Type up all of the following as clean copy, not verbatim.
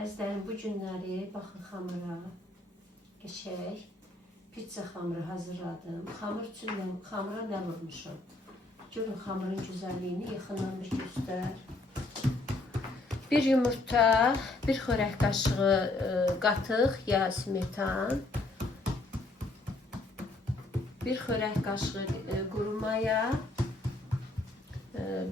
Əzizlərim, bu günləri baxın xamıra, qəşəng pizza xamırı hazırladım. Xamır üçün xamıra nə vurmuşum? Görün xamırın güzəlliyini yaxından bir göstər. Bir yumurta, bir xörək qaşığı qatıq ya smetan, bir xörək qaşığı quru maya,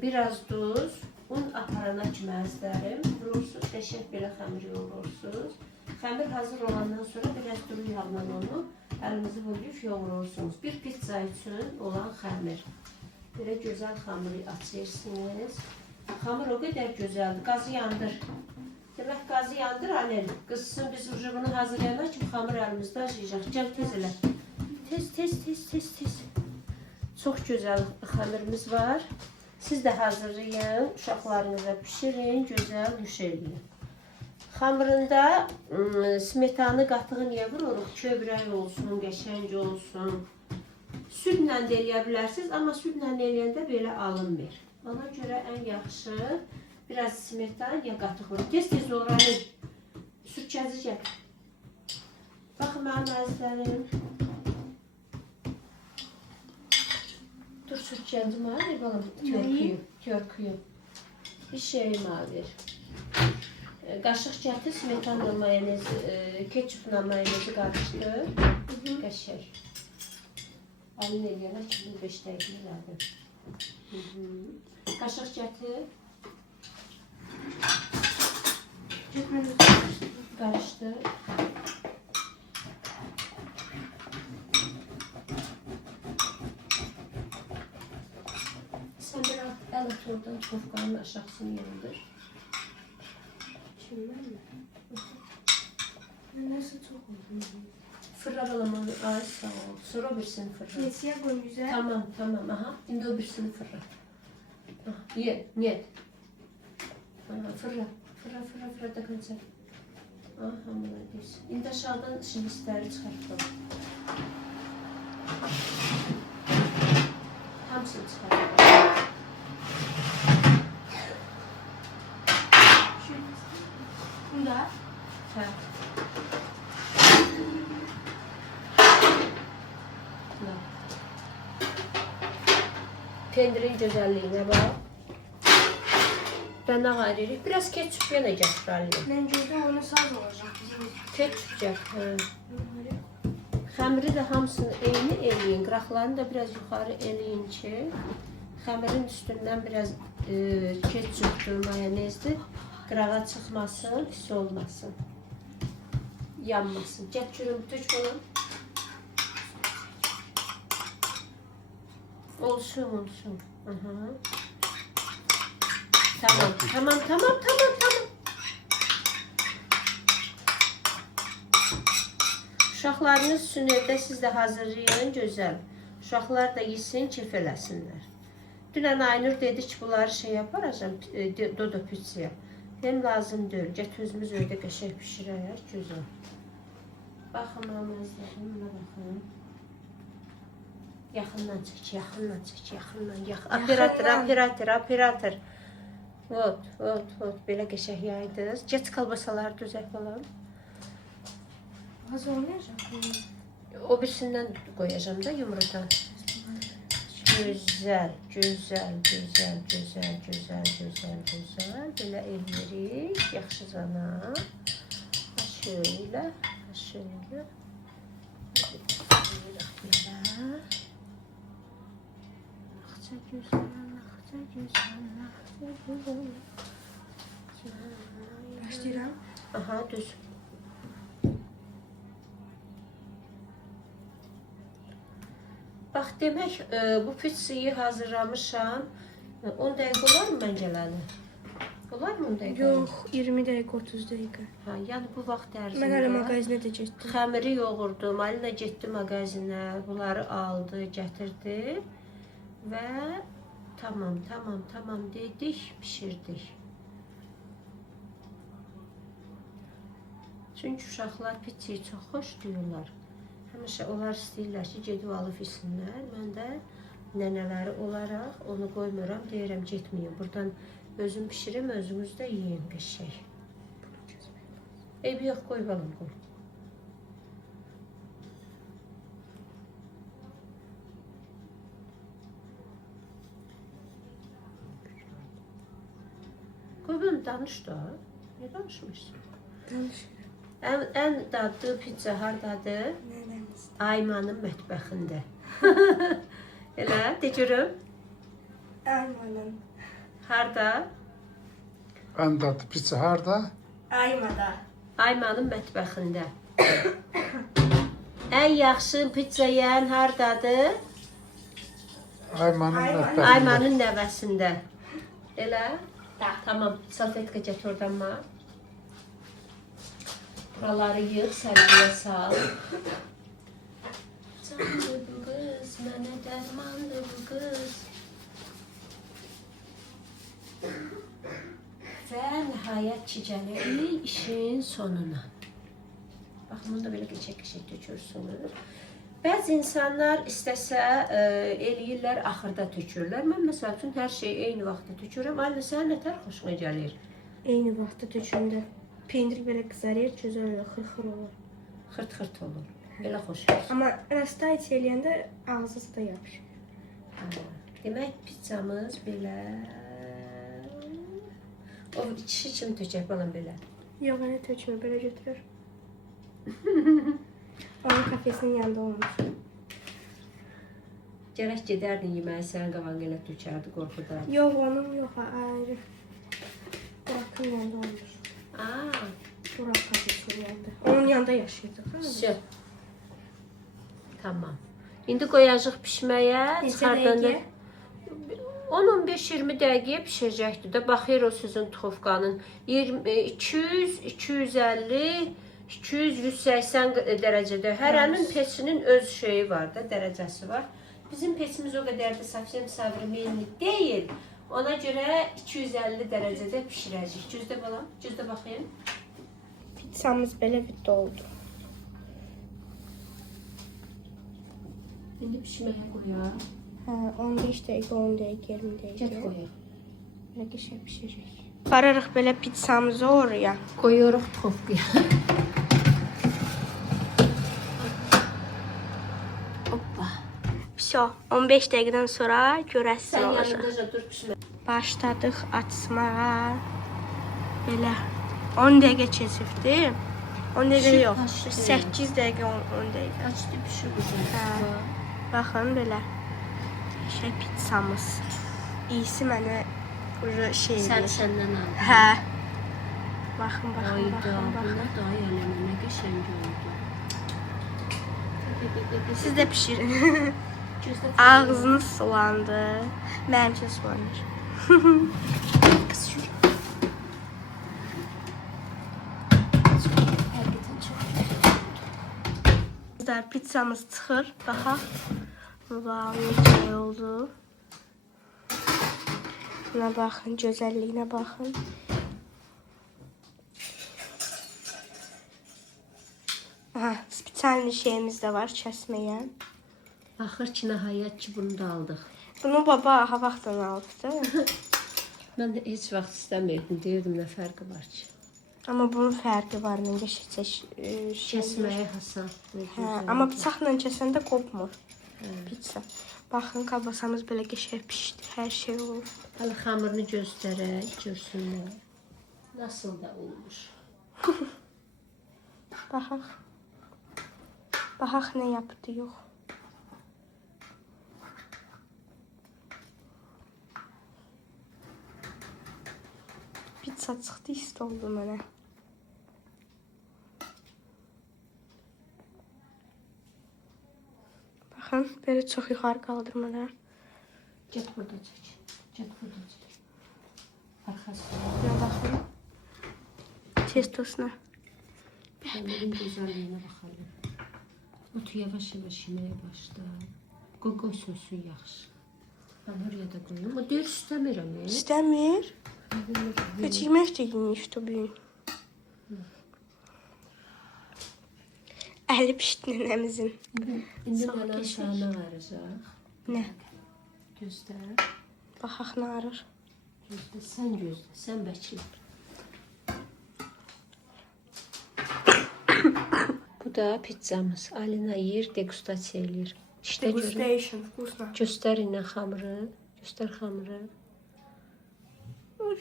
biraz duz, un aparana kimi əzizlərim, vurursunuz, qəşəng belə xəmir yoğurursunuz. Xəmir hazır olandan sonra biraz duru yağla onu əlinizi vuruyub yoğurursunuz. Bir pizza üçün olan xəmir. Belə gözəl xəmiri açırsınız. Xəmir o qədər gözəldir. Qazı yandır. Demək, qazı yandır, Alel. Qızsın, biz bunu hazırlayana kimi xəmir əlimizdə acıyacaq. Gəl, tez elə. Tez. Çox gözəl xəmirimiz var. Siz də hazırlayın, uşaqlarınıza pişirin, gözəl nuş eləyin. Xəmirində smetanı qatığı niyə vururuq? Kövrək olsun, qəşəng olsun. Südlə də eləyə bilərsiniz, amma südlə eləyəndə belə alınmır. Ona görə ən yaxşı biraz smetan ya qatıq vurur. Tez doğrayın. Sürkəzi gəl. Baxın mənim əzizlərim. Dur sürkəncim var, balam. Körküyüm. Bir şeyim var. Qaşıq gətir, smetanla mayonez, ketçupla mayonezi qarışdır. Qəşəng. Əlin eləyənə 25 dəqiqə elədim. Qaşıq gətir. Qarışdır. Sən bir əl at oradan çofqanın aşağısını yandır. Kimdən mi? Nasıl çok oldu? Fırla balam onu, ay sağ ol. Sonra birisini fırla. Nesiye koy güzel. Tamam, aha. İndi o birisini fırla. Niyet. Aha, fırla da konser. Aha, молодец. İndi aşağıdan şilisləri çıxartdım. Hamısını çıxartdım. Bunda. Hə. Pendirin gözəlliyinə bax. Ben ne ayırırıq? Biraz ketçup yenə gətirəlim. Ben gördüm onu saz olacak. Ketçup gətir. Xəmiri də hamısını eyni eləyin. Qıraqlarını da biraz yuxarı eləyin ki, xəmirin üstündən biraz ketçupdur, mayonezdir. Qırağa çıxmasın, pis olmasın. Yanmasın. Get görüm, tüc bunu. Olsun. Aha. Tamam. Uşaqlarınız üçün evdə siz də hazırlayın, gözəl. Uşaqlar da yesin, keyf eləsinlər. Dünən Aynur dedi ki, bunları şey yaparacam, dodo pizzaya. Hem lazım deyil, get özümüz evdə qəşəng pişirək, gözəl. Baxın, məməzlərim, buna baxın. Yaxından çək. Operator. Vot, belə qəşəng yaydınız. Get kalbasaları düzək balam. Hazır olmayacak mı? O birisindən qoyacağım da yumrudan. Gözəl. Belə eləyirik. Yaxşıcana. Şöyle. Güzel. Başlayalım. Aha, düz. Bax, demək, bu pizzayı hazırlamışam. 10 dəqiqə olar mı mən gələli? Olar mı 10 dəqiqə? Yok, 20 dakika 30 dakika. Ha, yəni bu vaxt ərzində. Ben hala magazinə də getdim. Xəmiri yoğurdum, Alina getdi mağazinə, bunları aldı, gətirdi və tamam dedik, pişirdik. Çünki uşaqlar pizzayı çox xoş duyurlar. Həmişə onlar istəyirlər ki, gedib alıb yesinlər. Mən də nənələri olaraq onu qoymuram, deyirəm getməyin. Buradan özüm pişirim, özünüz də yeyin qəşəng. Eybi yox, qoy balam, qoy. Qoy balam, danış da. Niyə danışmırsın? Danışıram. Ən dadlı pizza hardadır? Nələrimizdə? Aymanın mətbəxində. Elə, de görüm. Aymanın. Harda? Ən dadlı pizza harda? Aymada. Aymanın mətbəxində. Ən yaxşı pizza yeyən hardadır? Aymanın Ayman. mətbəxində. Aymanın nəvəsində. Elə? Tamam, salfetka get oradan ma. Buraları yığ, sərgiyə sal. Candır bu qız, mənə dərmandır bu qız. Və nəhayət ki gəlirik işin sonuna. Bax, bunu da belə keçək tökürsünüz. Bəzi insanlar istəsə eləyirlər, axırda tökürlər. Mən məsəl üçün hər şeyi eyni vaxtda tökürəm. Ayrıca sənin nətər xoşuna gəlir? Eyni vaxtda tökündə. Pendir belə qızarır, gözəl xırxır olur. Xırt-xırt olur. Belə xoş gəlir. Amma rastayç eləyəndə ağzınıza da yapışır. Demək pizzamız belə... O kişi kimi tökək balam belə. Yox, mənə tökmə, belə götürür. Onun kafesinin yanında olmuş. Gərək gedərdin yeməyi, sənin qavan elə tökərdi qorxudan. Yox, onun yox, ayrı. Burak'ın yanında olmuş. Aa, Burak kafesinin yanında. Onun yanında yaşayırdıq. Sö. Tamam. İndi qoyacaq pişməyə. Neçə Çıxardanda dəqiqə? 10-15-20 dəqiqəyə bişəcəkdir də. Baxır o sizin tuxovkanın 200, 250, 200, 180 dərəcədə. Hərənin peçinin öz şeyi var da, dərəcəsi var. Bizim peçimiz o qədər də совсем современный deyil. Ona görə 250 dərəcədə bişirəcəyik. Gözdə balam, gözdə baxayım. Pizzamız belə bitti oldu. İndi pişməyə qoyaq. Hə, 15 dəqiqə, 10 dəqiqə, 20 Get dəqiqə. qoyaq. Belə qəşəng bişəcək. Qararıq belə pizzamızı oraya. Qoyuruq tuxovkaya. Hoppa. Всё, 15 dəqiqədən sonra görəsiz Sən olacaq. yanındaca dur pişmə. Başladıq açmağa. Belə 10 dəqiqə keçibdi. 10 dəqiqə Pişib yox. taşdı. 8 dəqiqə, 10 dəqiqə. Açdı pişir qızım. Hə. Baxın belə. Şey pizzamız. İyisi mənə şey Sən eləyir. səndən al. Hə. Baxın, baxın, Ayda, baxın, baxın. buna da eləmə, nə qəşəng oldu. Siz də bişirin. Gözdə Ağzınız sulandı. Mənimki sulanır. qız şur. Həqiqətən çox. Kızlar pizzamız çıxır. Baxaq. Vau, necə oldu. Buna baxın, gözəlliyinə baxın. Aha, spesialni şeyimiz də var kəsməyə. Axır ki, nəhayət ki, bunu da aldıq. Bunu baba ha vaxtdan aldı, değil mi? Mən də heç vaxt istəmirdim, deyirdim, nə fərqi var ki. Amma bunun fərqi var, məncə Kəsməyə hasan. Hə, amma bıçaqla kəsəndə qopmur. Pizza. Baxın, kabasamız belə qəşəng pişdi, hər şey olur. Hələ xəmirini göstərək, görsünlər. Nasıl da olmuş. Baxaq. Baxaq nə yapdı, yox. Pizza çıxdı, ist oldu mənə. Baxın, belə çox yuxarı qaldırmadan. Get burada çək. Get burada çək. Arxasına. Buna baxın. Testosuna. Xəmirin gözəlliyinə baxalım. Otu yavaş-yavaş yeməyə başla. Qoy sosu yaxşı. Mən oraya da qoyum. O deyir istəmirəm. İstəmir. Heç yemək də yemişdi bu gün. Əli pişdi nənəmizin. İndi Sağ mənə keçmiş. sağına varacaq. Nə? Gözlə. Baxaq nə arır. Gözlə. Sən gözlə. Sən bəklə. da pizzamız. Alina yeyir, degustasiya eləyir. İşte görün. Degustation. Вкусно. Göstər ilə xamırı. Göstər xamırı. Uy.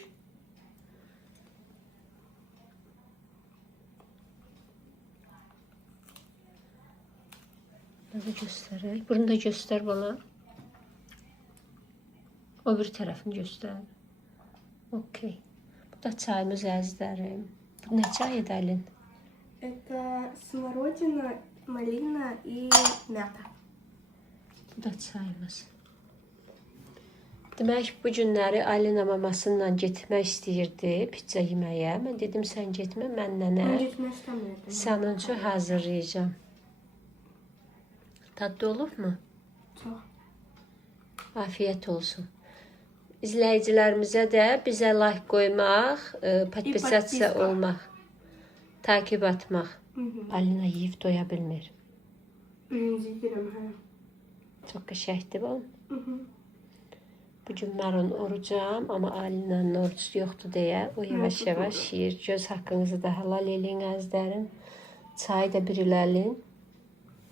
Burada göstərək. Bunu da göstər bana. O bir tərəfini göstər. Okey. Bu da çayımız əzizlərim. Bu nə çayı Alin? Это смородина, малина и мята. Bu da çayımız. Demək bu günləri Alina mamasıyla getmək istəyirdi pizza yeməyə. Mən dedim sən getmə, mən Он nənə gitmək istəmirdi. sənin üçün hazırlayacağam. Dadlı olubmu? Çox. Afiyet olsun. İzləyicilərimizə də bizə like qoymaq, podpisasiya podpiska. olmaq, takib atmaq. Mhm. Alina yeyib doya bilmir. Birinci yedirəm, hə. Çox qəşəngdir bu. Mhm. Bugün mən onu orucam, amma Alinanın orucu yoxdur deyə o yavaş-yavaş yeyir. Göz haqqınızı da halal eləyin əzizlərim. Çayı da bir iləlin.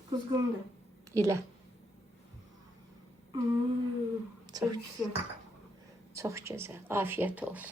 Qızğındır. İlə. Çox Çox, güzel. çox gözəl. Afiyet olsun.